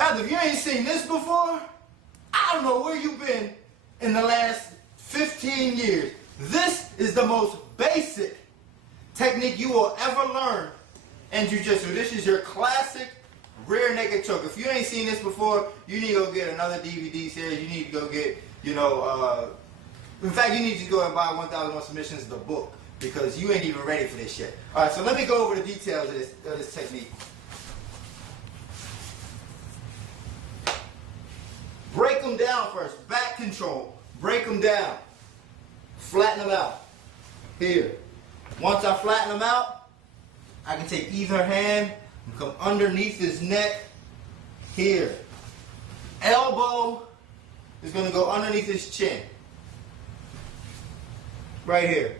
Heather, if you ain't seen this before, I don't know where you've been in the last 15 years. This is the most basic technique you will ever learn in jiu-jitsu. This is your classic rear naked choke. If you ain't seen this before, you need to go get another DVD series. You need to go get, in fact, you need to go and buy 1001 Submissions, the book, because you ain't even ready for this shit. All right, so let me go over the details of this technique. Break them down first. Back control. Break them down. Flatten them out. Here. Once I flatten them out, I can take either hand and come underneath his neck. Here. Elbow is going to go underneath his chin. Right here.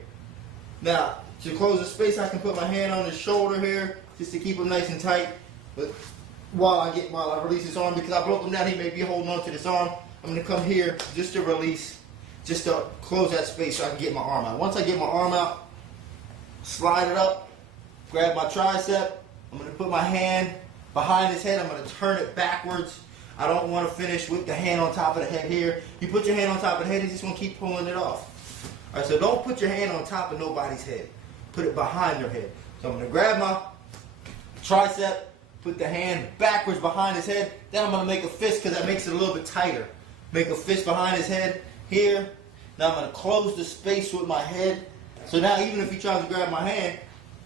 Now, to close the space, I can put my hand on his shoulder here just to keep him nice and tight. But while I release his arm, because I broke him down, he may be holding on to this arm. I'm going to come here just to release, just to close that space so I can get my arm out. Once I get my arm out, slide it up, grab my tricep. I'm going to put my hand behind his head. I'm going to turn it backwards. I don't want to finish with the hand on top of the head here. You put your hand on top of the head, you just want to keep pulling it off. All right, so don't put your hand on top of nobody's head. Put it behind their head. So I'm going to grab my tricep, put the hand backwards behind his head. Then I'm going to make a fist because that makes it a little bit tighter. Make a fist behind his head here. Now I'm going to close the space with my head. So now even if he tries to grab my hand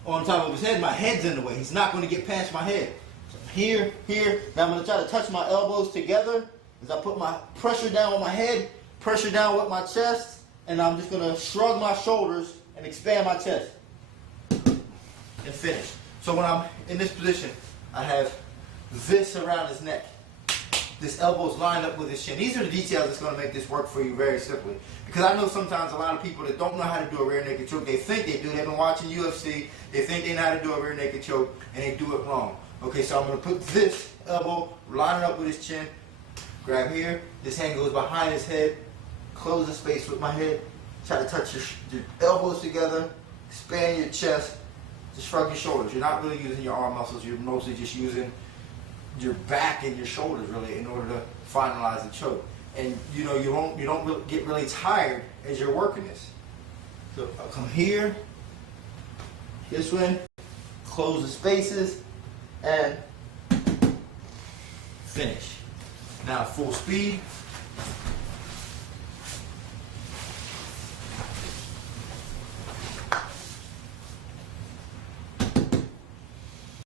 on top of his head, my head's in the way. He's not going to get past my head. So here, here. Now I'm going to try to touch my elbows together as I put my pressure down with my head, pressure down with my chest, and I'm just going to shrug my shoulders and expand my chest. And finish. So when I'm in this position, I have this around his neck. This elbow's lined up with his chin. These are the details that's going to make this work for you very simply. Because I know sometimes a lot of people that don't know how to do a rear naked choke, they think they do. They've been watching UFC. They think they know how to do a rear naked choke, and they do it wrong. Okay, so I'm going to put this elbow, line it up with his chin, grab here. This hand goes behind his head. Close the space with my head. Try to touch your elbows together. Expand your chest. Just shrug your shoulders. You're not really using your arm muscles. You're mostly just using your back and your shoulders really in order to finalize the choke. And you don't really get really tired as you're working this. So I'll come here, this one, close the spaces, and finish. Now full speed.